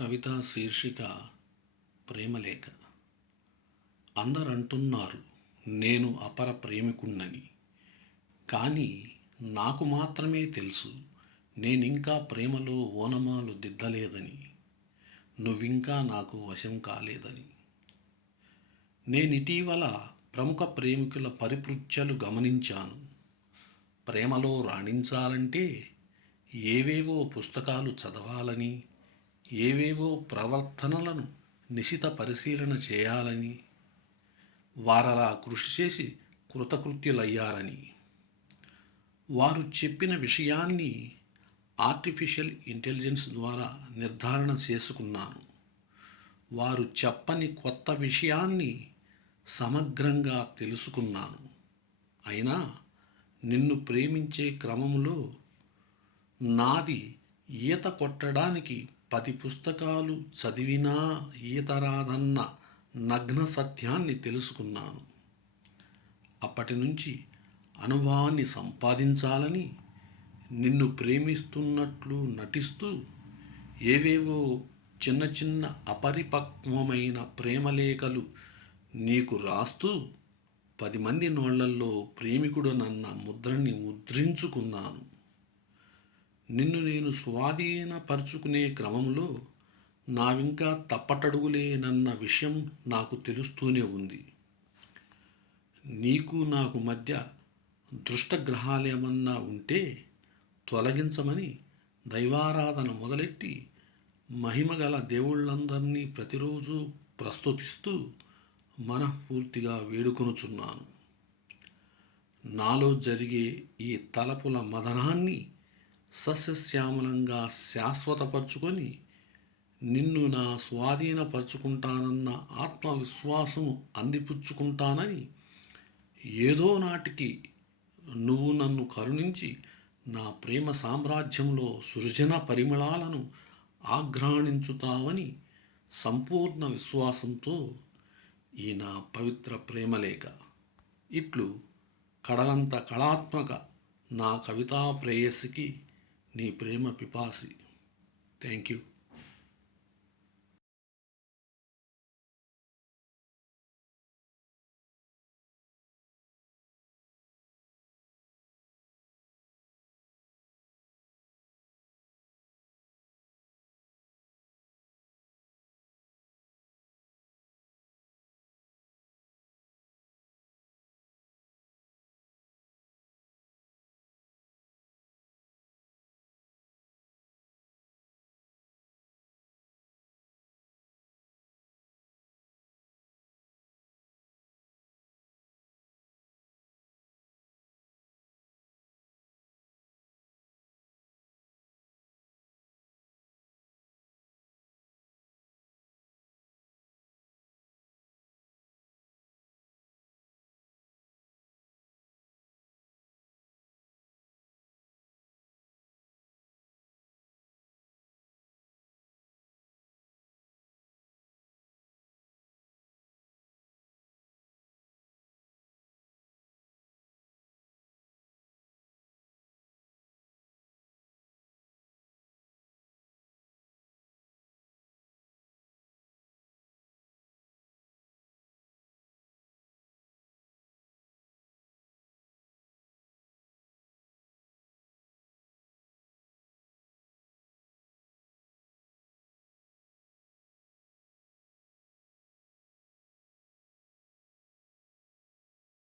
కవిత శీర్షిక ప్రేమలేఖ అందరంటున్నారు నేను అపర ప్రేమికుణ్ణని. కానీ నాకు మాత్రమే తెలుసు నేనింకా ప్రేమలో ఓనమాలు దిద్దలేదని. నువ్వింకా నాకు వశం కాలేదని. నేను ఇటీవల ప్రముఖ ప్రేమికుల పరిపృత్యలు గమనించాను. ప్రేమలో రాణించాలంటే ఏవేవో పుస్తకాలు చదవాలని ఏవేవో ప్రవర్తనలను నిశిత పరిశీలన చేయాలని వారలా కృషి చేసి కృతకృత్యులయ్యారని. వారు చెప్పిన విషయాన్ని ఆర్టిఫిషియల్ ఇంటెలిజెన్స్ ద్వారా నిర్ధారణ చేసుకున్నాను. వారు చెప్పని కొత్త విషయాన్ని సమగ్రంగా తెలుసుకున్నాను. అయినా నిన్ను ప్రేమించే క్రమంలో నాది ఈత కొట్టడానికి పది పుస్తకాలు చదివినా ఈత రాదన్న నగ్న సత్యాన్ని తెలుసుకున్నాను. అప్పటి నుంచి అనుభవాన్ని సంపాదించాలని నిన్ను ప్రేమిస్తున్నట్లు నటిస్తూ ఏవేవో చిన్న చిన్న అపరిపక్వమైన ప్రేమలేఖలు నీకు రాస్తూ పది మంది నోళ్ళల్లో ప్రేమికుడనన్న ముద్రని ముద్రించుకున్నాను. నిన్ను నేను స్వాధీనపరుచుకునే క్రమంలో నావింకా తప్పటడుగులేనన్న విషయం నాకు తెలుస్తూనే ఉంది. నీకు నాకు మధ్య దృష్టగ్రహాలేమన్నా ఉంటే తొలగించమని దైవారాధన మొదలెట్టి మహిమగల దేవుళ్ళందరినీ ప్రతిరోజు ప్రస్తుతిస్తూ మనఃపూర్తిగా వేడుకొనుచున్నాను. నాలో జరిగే ఈ తలపుల మదనాన్ని సస్యశ్యామలంగా శాశ్వతపరుచుకొని నిన్ను నా స్వాధీనపరుచుకుంటానన్న ఆత్మవిశ్వాసము అందిపుచ్చుకుంటానని ఏదో నాటికి నువ్వు నన్ను కరుణించి నా ప్రేమ సామ్రాజ్యంలో సృజన పరిమళాలను ఆఘ్రాణించుతావని సంపూర్ణ విశ్వాసంతో ఈ నా పవిత్ర ప్రేమలేఖ. ఇట్లు కడలంత కళాత్మక నా కవితా ప్రేయసికి నీ ప్రేమ పిపాసి. Thank you